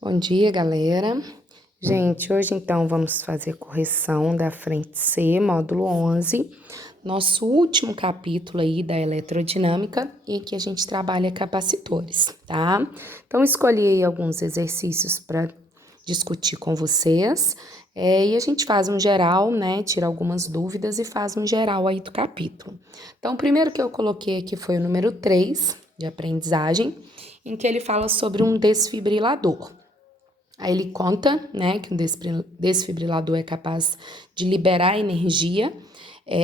Bom dia, galera. Gente, hoje então vamos fazer correção da frente C, módulo 11, nosso último capítulo aí da eletrodinâmica e que a gente trabalha capacitores, tá? Então, escolhi aí alguns exercícios para discutir com vocês e a gente faz um geral, né? Tira algumas dúvidas e faz um geral aí do capítulo. Então, o primeiro que eu coloquei aqui foi o número 3 de aprendizagem, em que ele fala sobre um desfibrilador. Aí ele conta, né, que um desfibrilador é capaz de liberar energia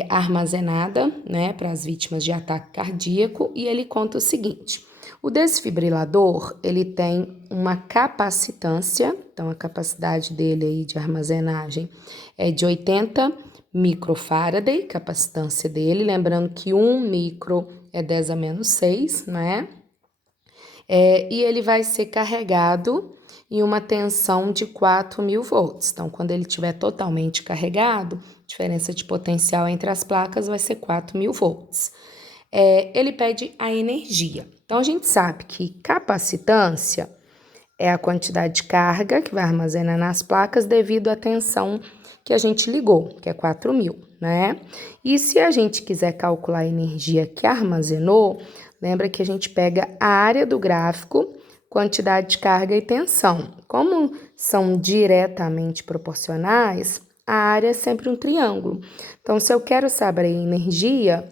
armazenada, né, para as vítimas de ataque cardíaco, e ele conta o seguinte: o desfibrilador, ele tem uma capacitância, então a capacidade dele aí de armazenagem é de 80 microfaraday, capacitância dele, lembrando que 1 micro é 10 a menos 6, né? E ele vai ser carregado em uma tensão de 4.000 volts. Então, quando ele estiver totalmente carregado, a diferença de potencial entre as placas vai ser 4.000 volts. Ele pede a energia. Então, a gente sabe que capacitância é a quantidade de carga que vai armazenar nas placas devido à tensão que a gente ligou, que é 4.000, né? E se a gente quiser calcular a energia que armazenou, lembra que a gente pega a área do gráfico, quantidade de carga e tensão. Como são diretamente proporcionais, a área é sempre um triângulo. Então, se eu quero saber a energia,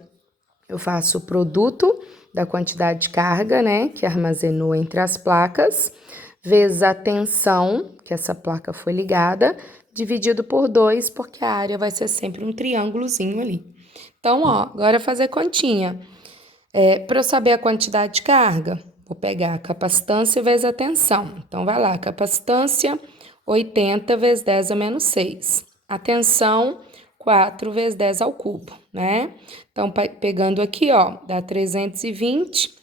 eu faço o produto da quantidade de carga, né, que armazenou entre as placas, vezes a tensão que essa placa foi ligada, dividido por 2, porque a área vai ser sempre um triângulozinho ali. Então, ó, agora fazer continha. Para eu saber a quantidade de carga, vou pegar a capacitância vezes a tensão. Então, vai lá, capacitância 80 vezes 10 a menos 6. A tensão, 4 vezes 10 ao cubo, né? Então, pegando aqui, ó, dá 320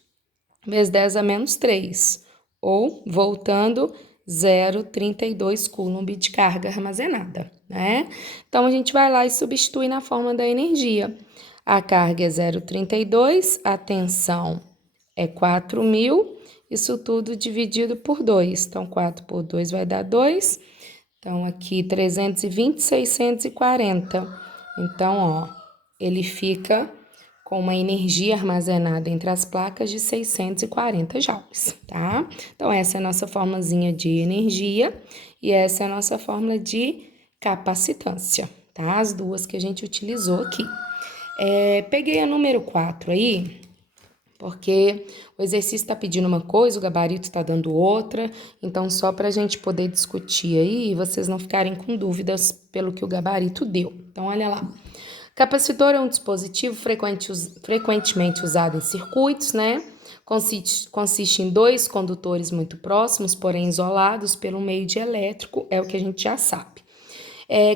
vezes 10 a menos 3. Ou, voltando, 0,32 coulomb de carga armazenada, né? Então, a gente vai lá e substitui na forma da energia. A carga é 0,32, a tensão é 4.000, isso tudo dividido por 2. Então, 4 por 2 vai dar 2. Então, aqui 320, 640. Então, ó, ele fica com uma energia armazenada entre as placas de 640 joules, tá? Então, essa é a nossa formulazinha de energia e essa é a nossa fórmula de capacitância, tá? As duas que a gente utilizou aqui. Peguei a número 4 aí, porque o exercício está pedindo uma coisa, o gabarito está dando outra, então só para a gente poder discutir aí e vocês não ficarem com dúvidas pelo que o gabarito deu. Então, olha lá. Capacitor é um dispositivo frequentemente usado em circuitos, né? Consiste em dois condutores muito próximos, porém isolados pelo meio dielétrico, é o que a gente já sabe.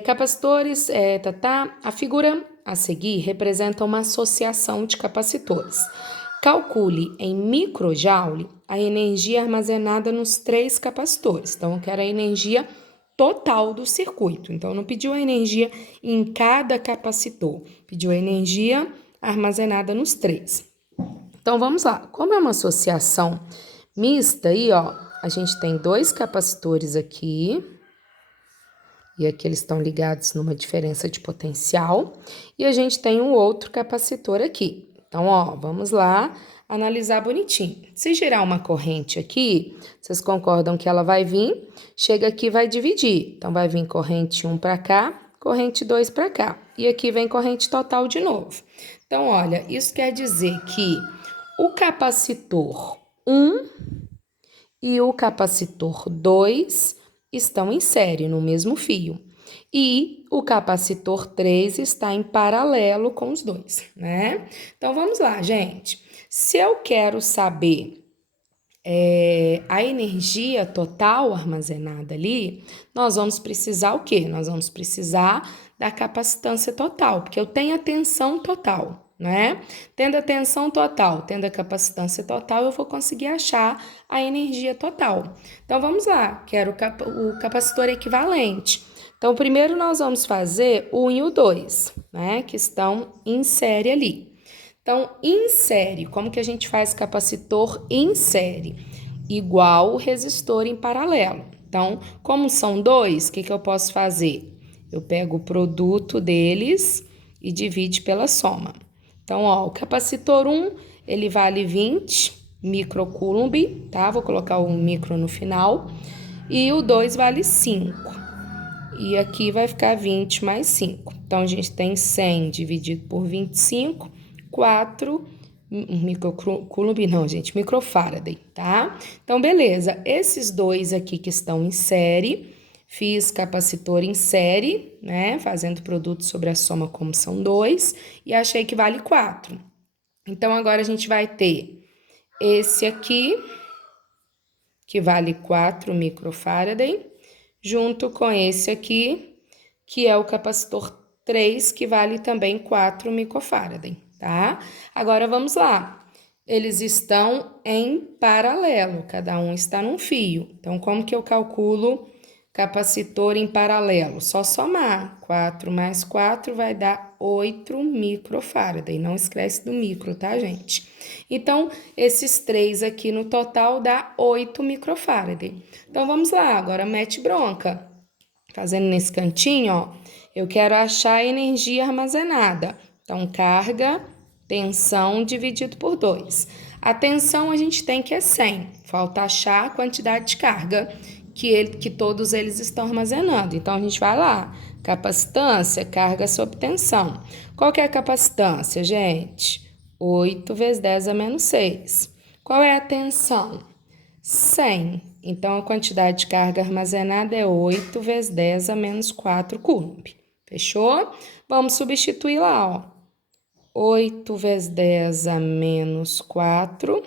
Capacitores, a figura a seguir representa uma associação de capacitores. Calcule em microjoule a energia armazenada nos 3 capacitores. Então, eu quero a energia total do circuito. Então, não pediu a energia em cada capacitor, pediu a energia armazenada nos 3. Então, vamos lá. Como é uma associação mista aí, ó, a gente tem 2 capacitores aqui, e aqui eles estão ligados numa diferença de potencial, e a gente tem um outro capacitor aqui. Então, ó, vamos lá analisar bonitinho. Se girar uma corrente aqui, vocês concordam que ela vai vir, chega aqui e vai dividir. Então, vai vir corrente 1 para cá, corrente 2 para cá. E aqui vem corrente total de novo. Então, olha, isso quer dizer que o capacitor 1 e o capacitor 2 estão em série, no mesmo fio. E o capacitor 3 está em paralelo com os dois, né? Então, vamos lá, gente. Se eu quero saber a energia total armazenada ali, nós vamos precisar o quê? Nós vamos precisar da capacitância total, porque eu tenho a tensão total, né? Tendo a tensão total, tendo a capacitância total, eu vou conseguir achar a energia total. Então, vamos lá, quero o capacitor equivalente. Então, primeiro nós vamos fazer o 1 e o 2, né? Que estão em série ali. Então, em série, como que a gente faz capacitor em série? igual o resistor em paralelo. Então, como são dois, o que eu posso fazer? Eu pego o produto deles e divide pela soma. Então, ó, o capacitor 1, ele vale 20 microcoulomb, tá? Vou colocar o micro no final. E o 2 vale 5. E aqui vai ficar 20 mais 5. Então, a gente tem 100 dividido por 25, 4 microcoulomb, não, gente, microfaraday, tá? Então, beleza. Esses dois aqui que estão em série, fiz capacitor em série, né? Fazendo produto sobre a soma como são 2, e achei que vale 4. Então, agora a gente vai ter esse aqui, que vale 4 microfaraday, junto com esse aqui, que é o capacitor 3, que vale também 4 microfaraday, tá? Agora, vamos lá. Eles estão em paralelo, cada um está num fio. Então, como que eu calculo capacitor em paralelo? Só somar. 4 mais 4 vai dar 8 microfaraday. Não esquece do micro, tá, gente? Então, esses três aqui no total dá 8 microfaraday. Então, vamos lá, agora mete bronca. Fazendo nesse cantinho, ó, eu quero achar a energia armazenada. Então, carga, tensão dividido por 2. A tensão a gente tem que é 100. Falta achar a quantidade de carga que todos eles estão armazenando. Então, a gente vai lá. Capacitância, carga sob tensão. Qual que é a capacitância, gente? 8 vezes 10 a menos 6. Qual é a tensão? 100. Então, a quantidade de carga armazenada é 8 vezes 10 a menos 4 coulomb. Fechou? Vamos substituir lá, ó. 8 vezes 10 a menos 4.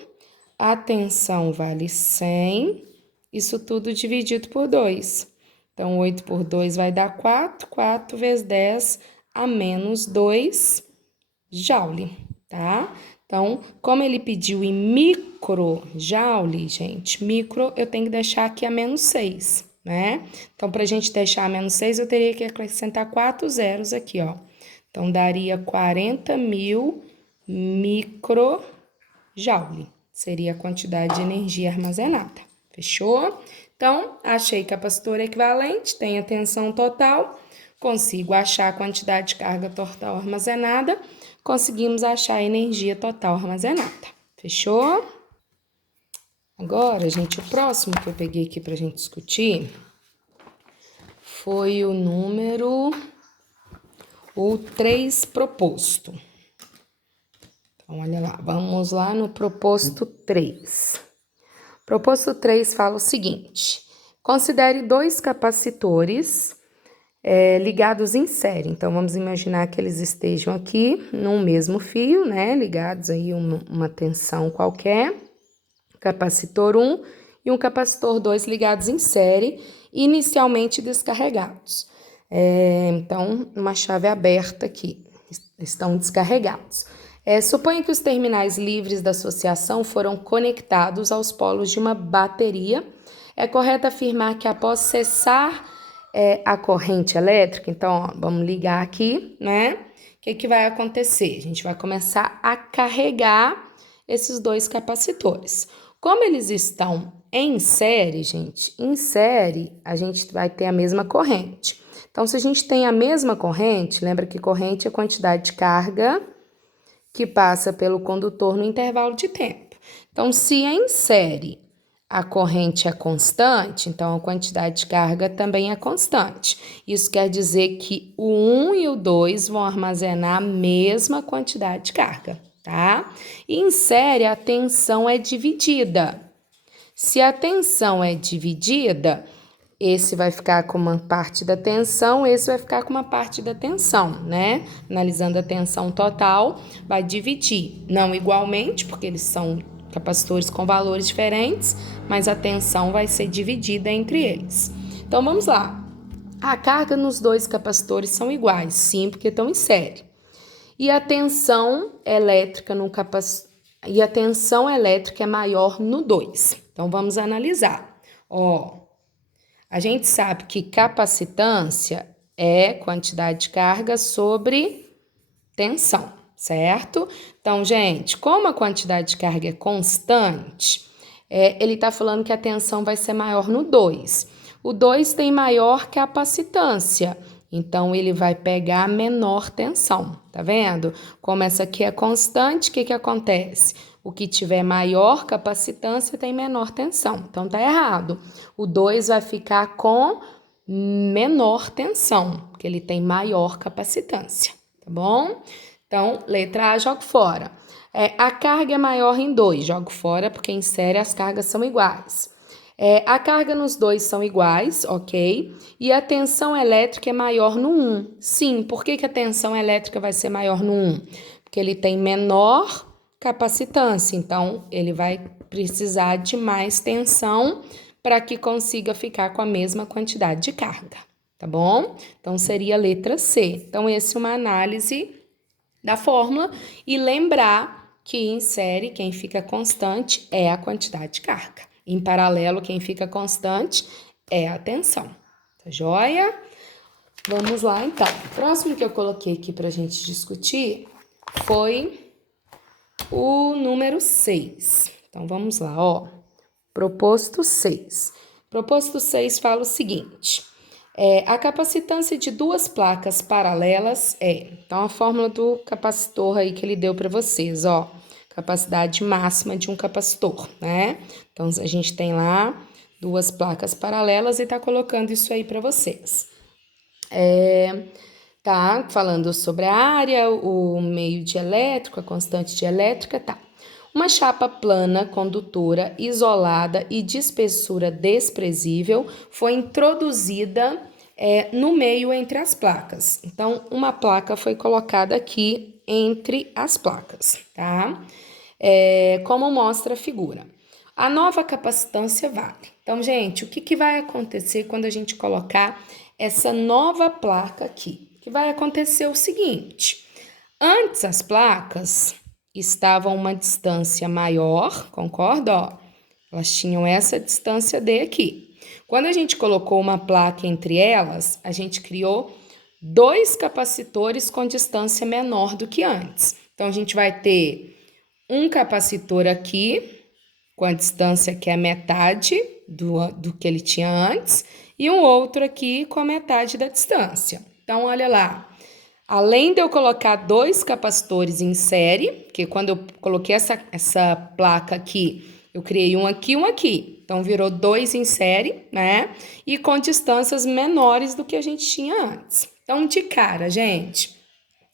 A tensão vale 100. Isso tudo dividido por 2. Então, 8 por 2 vai dar 4. 4 vezes 10 a menos 2 joule, tá? Então, como ele pediu em microjoule, gente, micro eu tenho que deixar aqui a menos 6, né? Então, para a gente deixar a menos 6, eu teria que acrescentar 4 zeros aqui, ó. Então, daria 40.000 microjoule. Seria a quantidade de energia armazenada. Fechou? Então, achei capacitor equivalente, tem a tensão total, consigo achar a quantidade de carga total armazenada, conseguimos achar a energia total armazenada. Fechou? Agora, gente, o próximo que eu peguei aqui pra gente discutir foi o 3 proposto. Então, olha lá, vamos lá no proposto 3. Proposto 3 fala o seguinte: considere dois capacitores ligados em série. Então, vamos imaginar que eles estejam aqui num mesmo fio, né? Ligados aí uma tensão qualquer. Capacitor 1 e um capacitor 2 ligados em série, inicialmente descarregados. Então, uma chave aberta aqui, estão descarregados. Suponha que os terminais livres da associação foram conectados aos polos de uma bateria. É correto afirmar que após cessar a corrente elétrica, então, ó, vamos ligar aqui, né? O que vai acontecer? A gente vai começar a carregar esses dois capacitores. Como eles estão em série, gente, em série a gente vai ter a mesma corrente. Então, se a gente tem a mesma corrente, lembra que corrente é a quantidade de carga que passa pelo condutor no intervalo de tempo. Então, se em série a corrente é constante, então a quantidade de carga também é constante. Isso quer dizer que o 1 e o 2 vão armazenar a mesma quantidade de carga, tá? E em série a tensão é dividida. Se a tensão é dividida, esse vai ficar com uma parte da tensão, esse vai ficar com uma parte da tensão, né? Analisando a tensão total, vai dividir, não igualmente, porque eles são capacitores com valores diferentes, mas a tensão vai ser dividida entre eles. Então, vamos lá. A carga nos dois capacitores são iguais, sim, porque estão em série. E a tensão elétrica é maior no 2. Então, vamos analisar. A gente sabe que capacitância é quantidade de carga sobre tensão, certo? Então, gente, como a quantidade de carga é constante, ele está falando que a tensão vai ser maior no 2. O 2 tem maior capacitância, então ele vai pegar menor tensão, tá vendo? Como essa aqui é constante, o que acontece? O que tiver maior capacitância tem menor tensão, então tá errado. O 2 vai ficar com menor tensão, porque ele tem maior capacitância, tá bom? Então, letra A, jogo fora. A carga é maior em 2, jogo fora, porque em série as cargas são iguais. A carga nos 2 são iguais, ok? E a tensão elétrica é maior no 1. Sim, por que a tensão elétrica vai ser maior no 1? Porque ele tem menor capacitância, então ele vai precisar de mais tensão para que consiga ficar com a mesma quantidade de carga, tá bom? Então seria a letra C. Então essa é uma análise da fórmula e lembrar que em série quem fica constante é a quantidade de carga. Em paralelo, quem fica constante é a tensão. Tá joia? Vamos lá, então. O próximo que eu coloquei aqui para a gente discutir foi o número 6. Então, vamos lá, ó. Proposto 6. Proposto 6 fala o seguinte. A capacitância de duas placas paralelas então, a fórmula do capacitor aí que ele deu para vocês, ó. Capacidade máxima de um capacitor, né? Então, a gente tem lá duas placas paralelas e tá colocando isso aí para vocês. Tá falando sobre a área, o meio dielétrico, a constante dielétrica, tá. Uma chapa plana, condutora, isolada e de espessura desprezível foi introduzida no meio entre as placas. Então, uma placa foi colocada aqui entre as placas, tá? Como mostra a figura. A nova capacitância vale. Então, gente, o que vai acontecer quando a gente colocar essa nova placa aqui? Que vai acontecer o seguinte: antes as placas estavam uma distância maior, concorda? Ó, elas tinham essa distância D aqui. Quando a gente colocou uma placa entre elas, a gente criou dois capacitores com distância menor do que antes. Então, a gente vai ter um capacitor aqui, com a distância que é metade do que ele tinha antes, e um outro aqui com a metade da distância. Então, olha lá. Além de eu colocar dois capacitores em série, porque quando eu coloquei essa placa aqui, eu criei um aqui e um aqui. Então, virou dois em série, né? E com distâncias menores do que a gente tinha antes. Então, de cara, gente,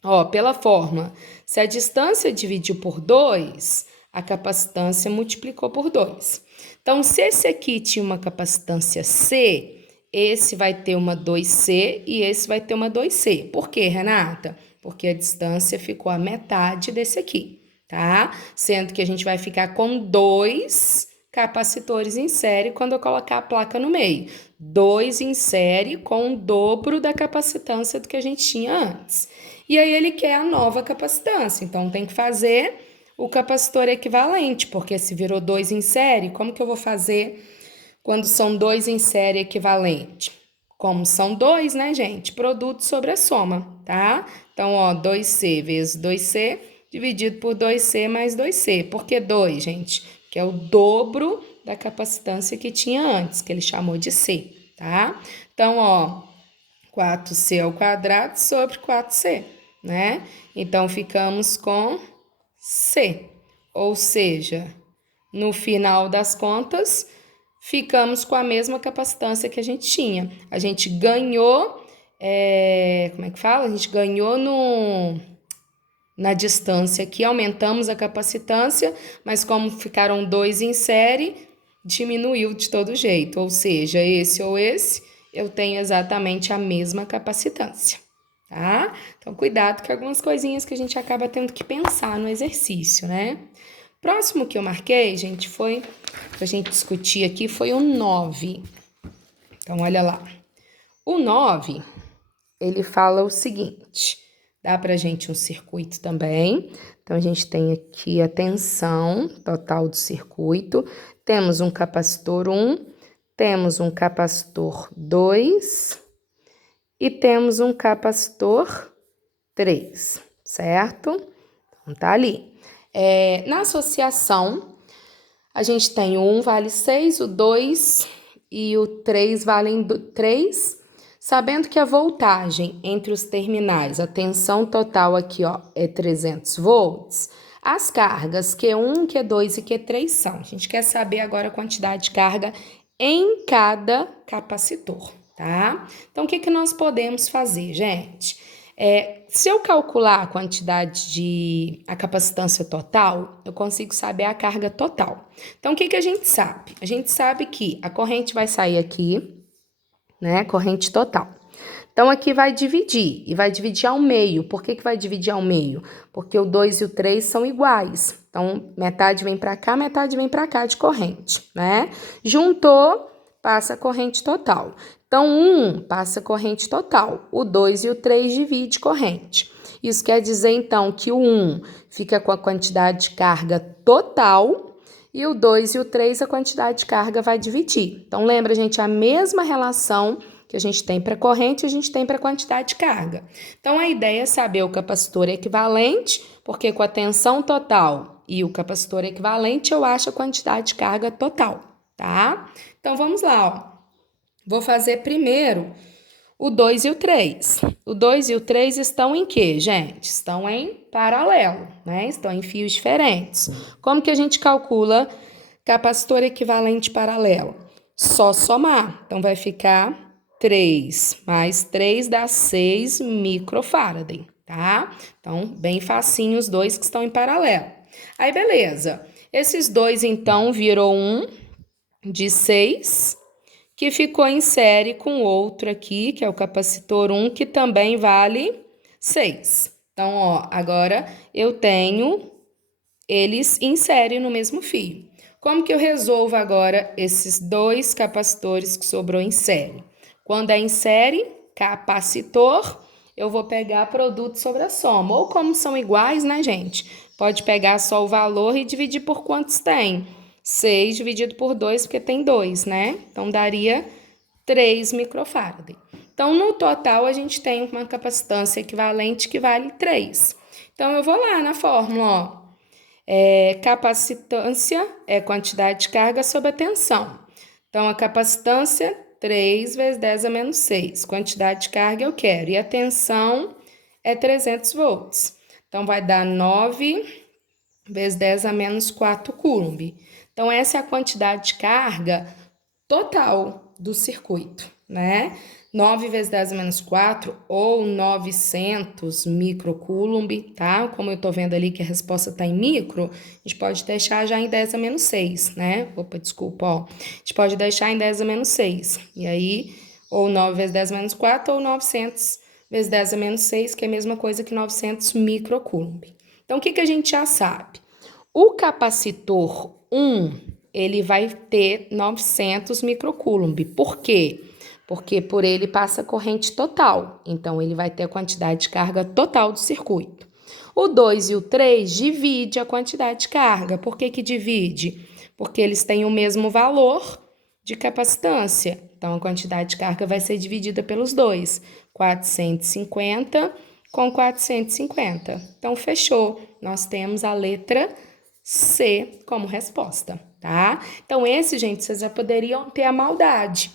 ó, pela fórmula, se a distância dividiu por 2, a capacitância multiplicou por 2. Então, se esse aqui tinha uma capacitância C, esse vai ter uma 2C e esse vai ter uma 2C. Por quê, Renata? Porque a distância ficou a metade desse aqui, tá? Sendo que a gente vai ficar com dois capacitores em série quando eu colocar a placa no meio. Dois em série com o dobro da capacitância do que a gente tinha antes. E aí ele quer a nova capacitância, então tem que fazer o capacitor equivalente, porque se virou dois em série, como que eu vou fazer quando são dois em série equivalente? Como são dois, né, gente? Produto sobre a soma, tá? Então, ó, 2C vezes 2C dividido por 2C mais 2C. Por que 2, gente? Que é o dobro da capacitância que tinha antes, que ele chamou de C, tá? Então, ó, 4C ao quadrado sobre 4C, né? Então, ficamos com C. Ou seja, no final das contas, ficamos com a mesma capacitância que a gente tinha. A gente ganhou, como é que fala? A gente ganhou na distância aqui, aumentamos a capacitância, mas como ficaram dois em série, diminuiu de todo jeito. Ou seja, esse ou esse, eu tenho exatamente a mesma capacitância, tá? Então, cuidado com algumas coisinhas que a gente acaba tendo que pensar no exercício, né? Próximo que eu marquei, gente, foi, pra gente discutir aqui, foi o 9. Então, olha lá. O 9, ele fala o seguinte, dá pra gente um circuito também. Então, a gente tem aqui a tensão total do circuito. Temos um capacitor 1, temos um capacitor 2 e temos um capacitor 3, certo? Então, tá ali. Na associação, A gente tem o 1 vale 6, o 2 e o 3 valem 3. Sabendo que a voltagem entre os terminais, a tensão total aqui, ó, é 300 volts, as cargas Q1, Q2 e Q3 são. A gente quer saber agora a quantidade de carga em cada capacitor, tá? Então, o que nós podemos fazer, gente? Se eu calcular a quantidade a capacitância total, eu consigo saber a carga total. Então, o que a gente sabe? A gente sabe que a corrente vai sair aqui, né? Corrente total. Então, aqui vai dividir, e vai dividir ao meio. Por que vai dividir ao meio? Porque o 2 e o 3 são iguais. Então, metade vem para cá, metade vem para cá de corrente, né? Juntou, passa a corrente total. Então, 1 passa corrente total, o 2 e o 3 divide corrente. Isso quer dizer, então, que o 1 fica com a quantidade de carga total e o 2 e o 3 a quantidade de carga vai dividir. Então, lembra, gente, a mesma relação que a gente tem para corrente, a gente tem para quantidade de carga. Então, a ideia é saber o capacitor equivalente, porque com a tensão total e o capacitor equivalente, eu acho a quantidade de carga total, tá? Então, vamos lá, ó. Vou fazer primeiro o 2 e o 3. O 2 e o 3 estão em quê, gente? Estão em paralelo, né? Estão em fios diferentes. Como que a gente calcula capacitor equivalente paralelo? Só somar. Então, vai ficar 3 mais 3 dá 6 microfarad, tá? Então, bem facinho os dois que estão em paralelo. Aí, beleza. Esses dois, então, virou um de 6, que ficou em série com outro aqui, que é o capacitor 1, que também vale 6. Então, ó, agora eu tenho eles em série no mesmo fio. Como que eu resolvo agora esses dois capacitores que sobrou em série? Quando é em série, capacitor, eu vou pegar produto sobre a soma. Ou como são iguais, né, gente? Pode pegar só o valor e dividir por quantos tem. 6 dividido por 2, porque tem 2, né? Então, daria 3 microfarad. Então, no total, a gente tem uma capacitância equivalente que vale 3. Então, eu vou lá na fórmula, ó. Capacitância é quantidade de carga sobre a tensão. Então, a capacitância, 3 vezes 10 a menos 6. Quantidade de carga eu quero. E a tensão é 300 volts. Então, vai dar 9 vezes 10 a menos 4 coulomb. Então, essa é a quantidade de carga total do circuito, né? 9 vezes 10 a menos 4, ou 900 microcoulomb, tá? Como eu tô vendo ali que a resposta tá em micro, a gente pode deixar já em 10 a menos 6, né? Opa, desculpa, ó. A gente pode deixar em 10 a menos 6. E aí, ou 9 vezes 10 a menos 4, ou 900 vezes 10 a menos 6, que é a mesma coisa que 900 microcoulomb. Então, o que a gente já sabe? O capacitor 1, ele vai ter 900 microcoulomb. Por quê? Porque por ele passa corrente total. Então, ele vai ter a quantidade de carga total do circuito. O 2 e o 3 divide a quantidade de carga. Por que divide? Porque eles têm o mesmo valor de capacitância. Então, a quantidade de carga vai ser dividida pelos dois. 450 com 450. Então, fechou. Nós temos a letra C como resposta, tá? Então, esse, gente, vocês já poderiam ter a maldade.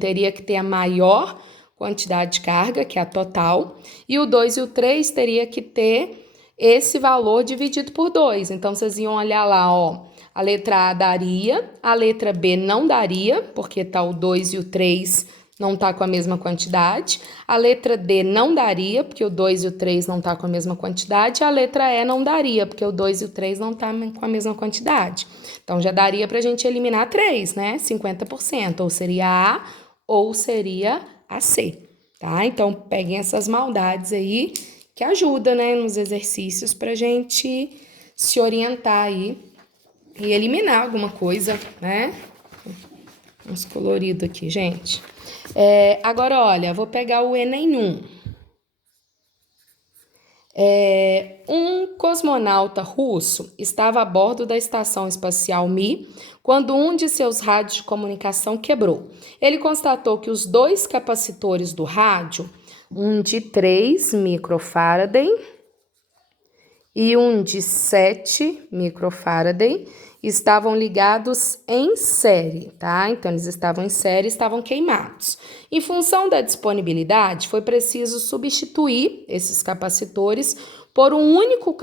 Teria que ter a maior quantidade de carga, que é a total, e o 2 e o 3 teria que ter esse valor dividido por 2. Então, vocês iam olhar lá, ó, a letra A daria, a letra B não daria, porque tá o 2 e o 3 não tá com a mesma quantidade. A letra D não daria, porque o 2 e o 3 não tá com a mesma quantidade. A letra E não daria, porque o 2 e o 3 não tá com a mesma quantidade. Então, já daria pra gente eliminar 3, né? 50%. Ou seria A ou seria a C, tá? Então, peguem essas maldades aí, que ajuda, né, nos exercícios pra gente se orientar aí e eliminar alguma coisa, né? Uns coloridos aqui, gente. Agora, olha, vou pegar o Enem 1. Um cosmonauta russo estava a bordo da estação espacial Mir quando um de seus rádios de comunicação quebrou. Ele constatou que os dois capacitores do rádio, um de 3 microfarad e um de 7 microfarad, estavam ligados em série, tá? Então, eles estavam em série, estavam queimados. Em função da disponibilidade, foi preciso substituir esses capacitores por um único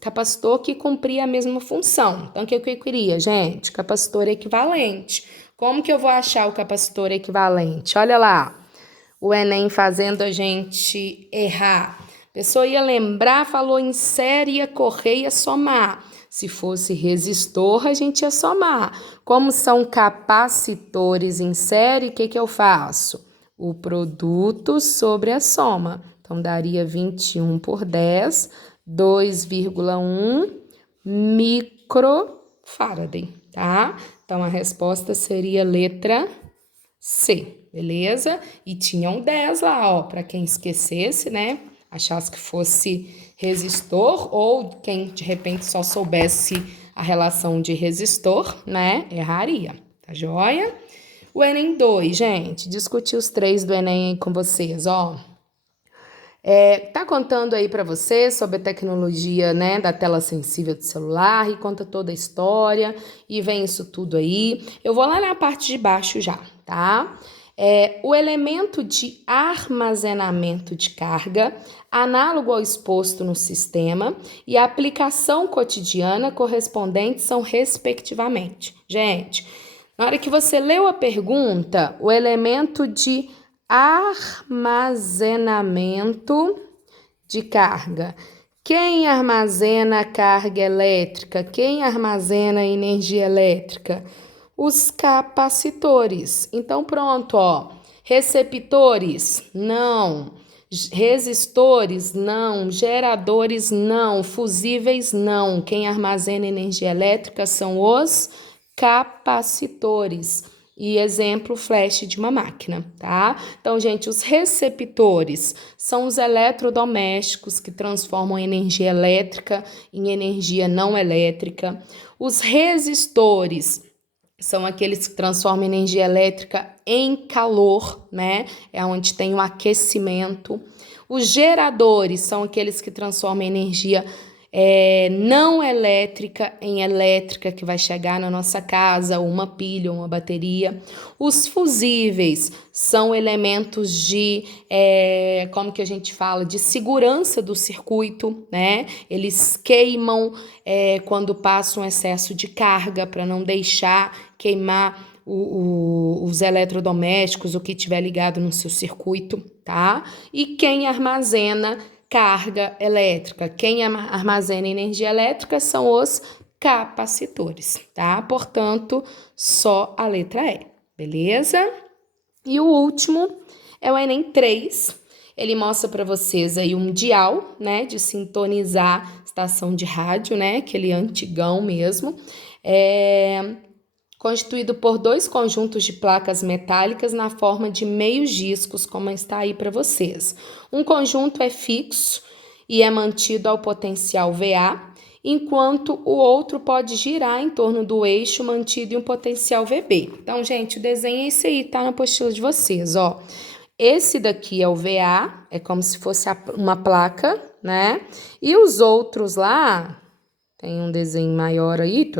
capacitor que cumpria a mesma função. Então, o que eu queria, gente? Capacitor equivalente. Como que eu vou achar o capacitor equivalente? Olha lá, o Enem fazendo a gente errar. A pessoa ia lembrar, falou em série, ia correr, ia somar. Se fosse resistor, a gente ia somar. Como são capacitores em série, o que eu faço? O produto sobre a soma. Então, daria 21 por 10, 2,1 microfarad, tá? Então, a resposta seria letra C, beleza? E tinha um 10 lá, ó, para quem esquecesse, né? Achasse que fosse resistor ou quem de repente só soubesse a relação de resistor, né? Erraria, tá joia? O Enem 2, gente, discuti os 3 do Enem aí com vocês, ó. Tá contando aí para você sobre a tecnologia, né, da tela sensível do celular e conta toda a história e vem isso tudo aí. Eu vou lá na parte de baixo já, tá? O elemento de armazenamento de carga, análogo ao exposto no sistema, e a aplicação cotidiana correspondentes são respectivamente. Gente, na hora que você leu a pergunta, o elemento de armazenamento de carga. Quem armazena a carga elétrica? Quem armazena a energia elétrica? Os capacitores. Então, pronto, ó. Receptores? Não. Resistores? Não. Geradores? Não. Fusíveis? Não. Quem armazena energia elétrica são os capacitores. E exemplo, flash de uma máquina, tá? Então, gente, os receptores são os eletrodomésticos que transformam energia elétrica em energia não elétrica. Os resistores são aqueles que transformam energia elétrica em calor, né? É onde tem o aquecimento. Os geradores são aqueles que transformam energia não elétrica em elétrica, que vai chegar na nossa casa, uma pilha, uma bateria. Os fusíveis são elementos de, como que a gente fala, de segurança do circuito, né? Eles queimam quando passa um excesso de carga para não deixar queimar os eletrodomésticos, o que tiver ligado no seu circuito, tá? E quem armazena carga elétrica, quem armazena energia elétrica são os capacitores, tá? Portanto, só a letra E, beleza? E o último é o Enem 3. Ele mostra para vocês aí um dial, né, de sintonizar estação de rádio, né, aquele antigão mesmo, constituído por 2 conjuntos de placas metálicas na forma de meios discos, como está aí para vocês. Um conjunto é fixo e é mantido ao potencial VA, enquanto o outro pode girar em torno do eixo mantido em um potencial VB. Então, gente, o desenho é esse aí, tá na apostila de vocês, ó. Esse daqui é o VA, é como se fosse uma placa, né? E os outros lá, tem um desenho maior aí,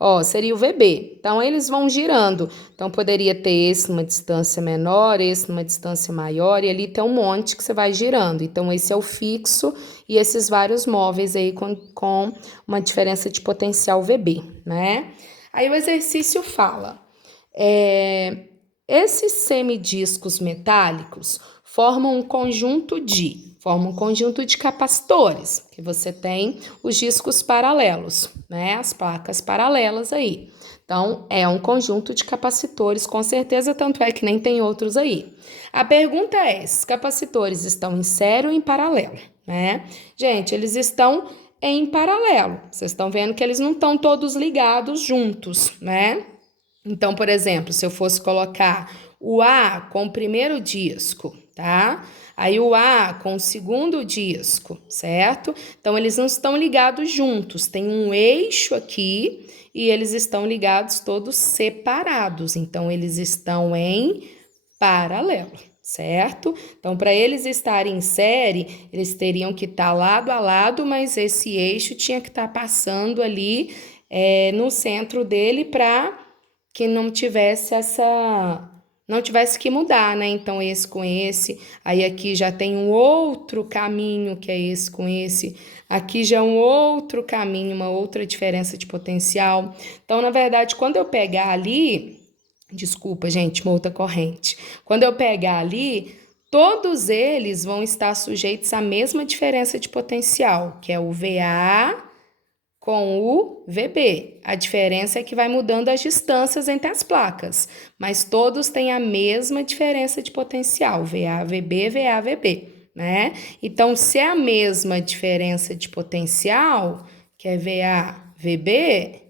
ó, seria o VB. Então, eles vão girando. Então, poderia ter esse numa distância menor, esse numa distância maior, e ali tem um monte que você vai girando. Então, esse é o fixo e esses vários móveis aí com uma diferença de potencial VB, né? Aí o exercício fala, esses semidiscos metálicos formam um conjunto de capacitores, que você tem os discos paralelos, né? As placas paralelas aí. Então, é um conjunto de capacitores, com certeza, tanto é que nem tem outros aí. A pergunta é, esses capacitores estão em série ou em paralelo, né? Gente, eles estão em paralelo. Vocês estão vendo que eles não estão todos ligados juntos, né? Então, por exemplo, se eu fosse colocar o A com o primeiro disco, tá? Aí o A com o segundo disco, certo? Então, eles não estão ligados juntos. Tem um eixo aqui e eles estão ligados todos separados. Então, eles estão em paralelo, certo? Então, para eles estarem em série, eles teriam que estar lado a lado, mas esse eixo tinha que estar passando ali no centro dele para que não tivesse que mudar, né? Então, esse com esse, aí aqui já tem um outro caminho que é esse com esse, aqui já é um outro caminho, uma outra diferença de potencial. Então, na verdade, quando eu pegar ali, desculpa, gente, uma outra corrente. Quando eu pegar ali, todos eles vão estar sujeitos à mesma diferença de potencial, que é o VA com o VB. A diferença é que vai mudando as distâncias entre as placas, mas todos têm a mesma diferença de potencial, VA, VB, VA, VB, né? Então, se é a mesma diferença de potencial, que é VA, VB,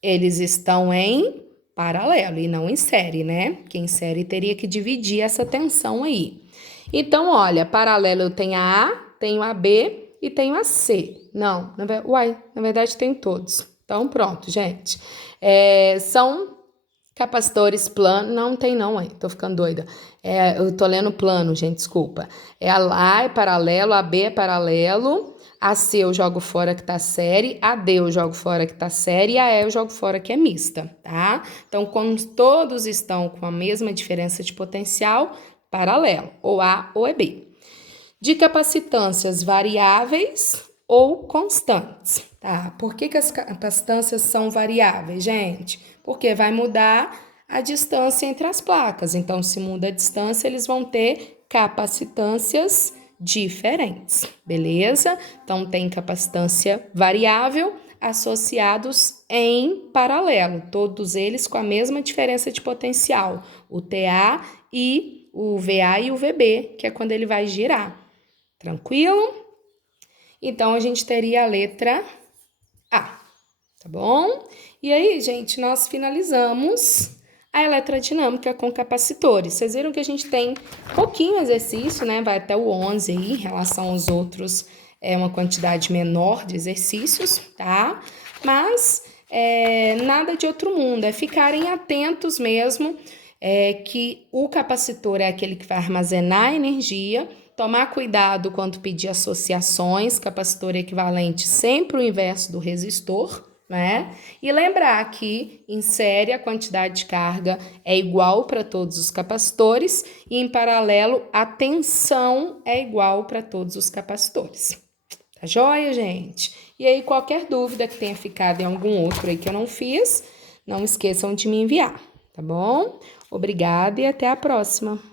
eles estão em paralelo e não em série, né? Porque em série teria que dividir essa tensão aí. Então, olha, paralelo eu tenho a A, tenho a B e tenho a C. Não, na verdade tem todos. Então, pronto, gente. São capacitores planos. Não tem não, tô ficando doida. Eu tô lendo plano, gente, desculpa. A A é paralelo, a B é paralelo, a C eu jogo fora que tá série, a D eu jogo fora que tá série e a E eu jogo fora que é mista, tá? Então, como todos estão com a mesma diferença de potencial, paralelo, ou A ou é B. De capacitâncias variáveis ou constantes, tá? Por que as capacitâncias são variáveis, gente? Porque vai mudar a distância entre as placas. Então, se muda a distância, eles vão ter capacitâncias diferentes, beleza? Então, tem capacitância variável associados em paralelo, todos eles com a mesma diferença de potencial, o TA e o VA e o VB, que é quando ele vai girar. Tranquilo? Então, a gente teria a letra A, tá bom? E aí, gente, nós finalizamos a eletrodinâmica com capacitores. Vocês viram que a gente tem pouquinho exercício, né? Vai até o 11 aí, em relação aos outros, é uma quantidade menor de exercícios, tá? Mas nada de outro mundo, é ficarem atentos mesmo, que o capacitor é aquele que vai armazenar energia. Tomar cuidado quando pedir associações, capacitor equivalente sempre o inverso do resistor, né? E lembrar que em série a quantidade de carga é igual para todos os capacitores e em paralelo a tensão é igual para todos os capacitores. Tá joia, gente? E aí, qualquer dúvida que tenha ficado em algum outro aí que eu não fiz, não esqueçam de me enviar, tá bom? Obrigada e até a próxima!